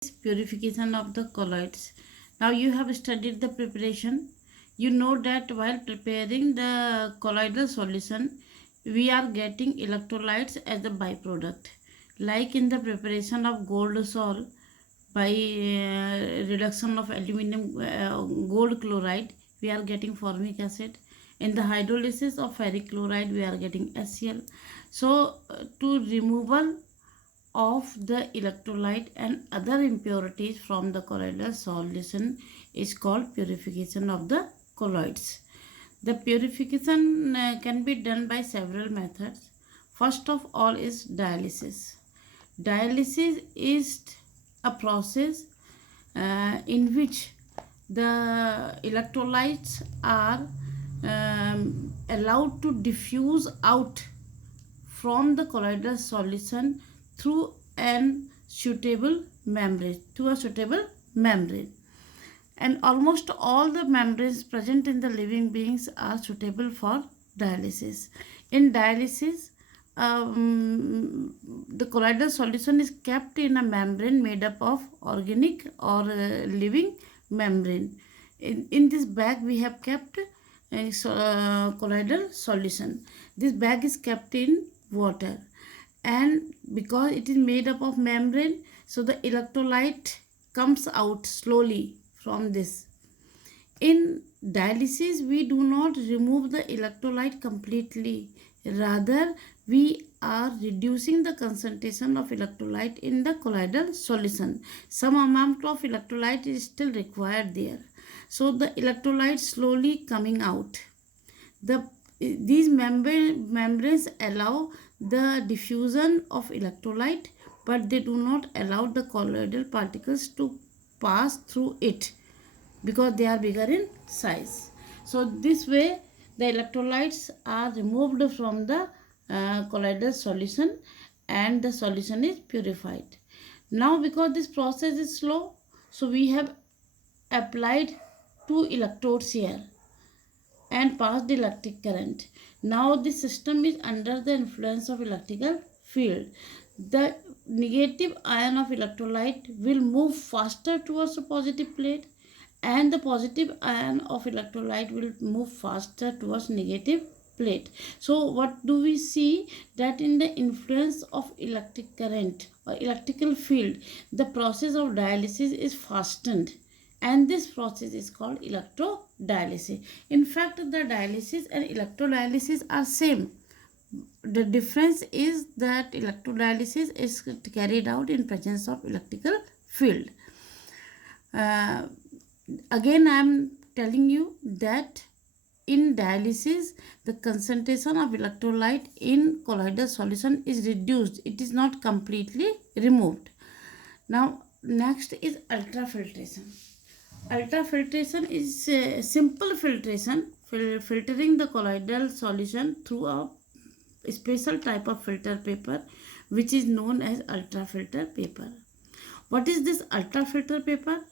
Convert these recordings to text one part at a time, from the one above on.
Purification of the colloids. Now you have studied the preparation. You know that while preparing the colloidal solution, we are getting electrolytes as a byproduct. Like in the preparation of gold sol by reduction of aluminum gold chloride, we are getting formic acid. In the hydrolysis of ferric chloride, we are getting HCl. So to removal of the electrolyte and other impurities from the colloidal solution is called purification of the colloids. The purification can be done by several methods. First of all is dialysis. Dialysis is a process in which the electrolytes are allowed to diffuse out from the colloidal solution through an suitable membrane, and almost all the membranes present in the living beings are suitable for dialysis. In dialysis, the colloidal solution is kept in a membrane made up of organic or living membrane. In this bag we have kept colloidal solution. This bag is kept in water, and because it is made up of membrane, so the electrolyte comes out slowly from this. In dialysis, we do not remove the electrolyte completely. Rather, we are reducing the concentration of electrolyte in the colloidal solution. Some amount of electrolyte is still required there. So the electrolyte slowly coming out. These membranes allow the diffusion of electrolyte, but they do not allow the colloidal particles to pass through it because they are bigger in size. So this way the electrolytes are removed from the colloidal solution and the solution is purified. Now because this process is slow, so we have applied 2 electrodes here and passed the electric current. Now the system is under the influence of electrical field. The negative ion of electrolyte will move faster towards the positive plate, and the positive ion of electrolyte will move faster towards negative plate. So what do we see? That in the influence of electric current or electrical field, the process of dialysis is fastened, and this process is called electrodialysis. In fact, the dialysis and electrodialysis are same. The difference is that electrodialysis is carried out in presence of electrical field. Again I am telling you that in dialysis the concentration of electrolyte in colloidal solution is reduced. It is not completely removed. Now next is ultrafiltration. Ultrafiltration is simple filtration, filtering the colloidal solution through a special type of filter paper which is known as ultrafilter paper. What is this ultrafilter paper?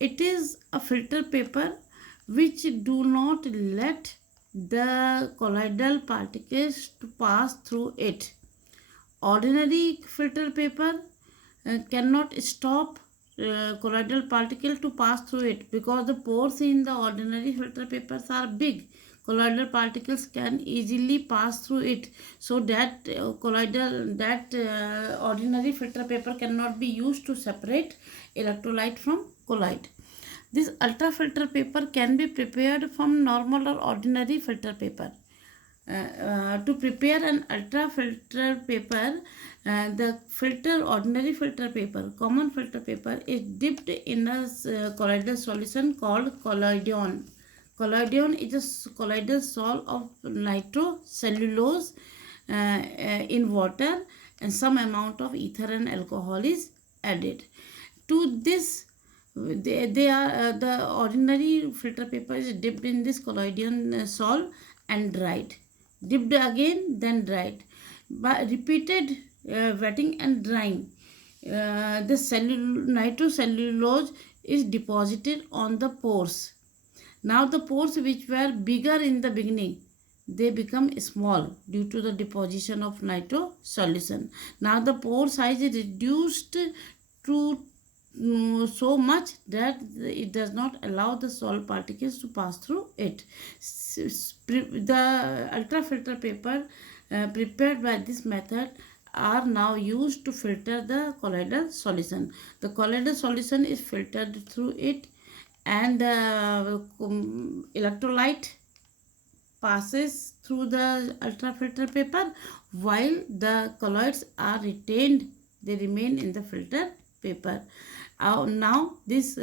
It is a filter paper which do not let the colloidal particles to pass through it. Ordinary filter paper cannot stop colloidal particle to pass through it because the pores in the ordinary filter papers are big. Colloidal particles can easily pass through it, so that ordinary filter paper cannot be used to separate electrolyte from colloid. This ultrafilter paper can be prepared from normal or ordinary filter paper. To prepare an ultrafilter paper, the ordinary filter paper, common filter paper, is dipped in a colloidal solution called collodion. Collodion is a colloidal salt of nitrocellulose in water, and some amount of ether and alcohol is added. To this, the ordinary filter paper is dipped in this collodion salt and dried. Dipped again, then dried. By repeated wetting and drying, the nitrocellulose is deposited on the pores. Now the pores which were bigger in the beginning, they become small due to the deposition of nitro solution. Now the pore size is reduced to so much that it does not allow the salt particles to pass through it. The ultrafilter paper prepared by this method are now used to filter the colloidal solution. The colloidal solution is filtered through it, and the electrolyte passes through the ultrafilter paper, while the colloids are retained, they remain in the filter paper. Now this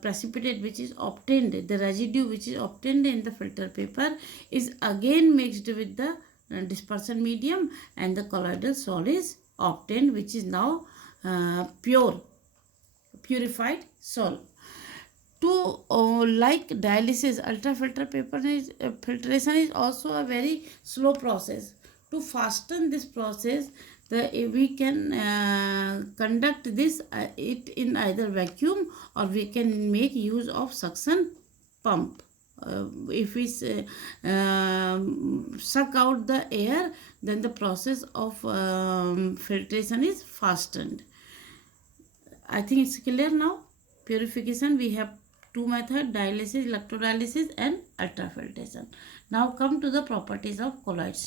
precipitate which is obtained, the residue which is obtained in the filter paper, is again mixed with the dispersion medium, and the colloidal salt is obtained, which is now purified salt. To like dialysis, ultrafilter paper is filtration is also a very slow process. To fasten this process, we can conduct this it in either vacuum, or we can make use of suction pump. If we suck out the air, then the process of filtration is fastened. I think it's clear now. Purification, we have two methods: dialysis, electrodialysis, and ultrafiltration. Now come to the properties of colloids.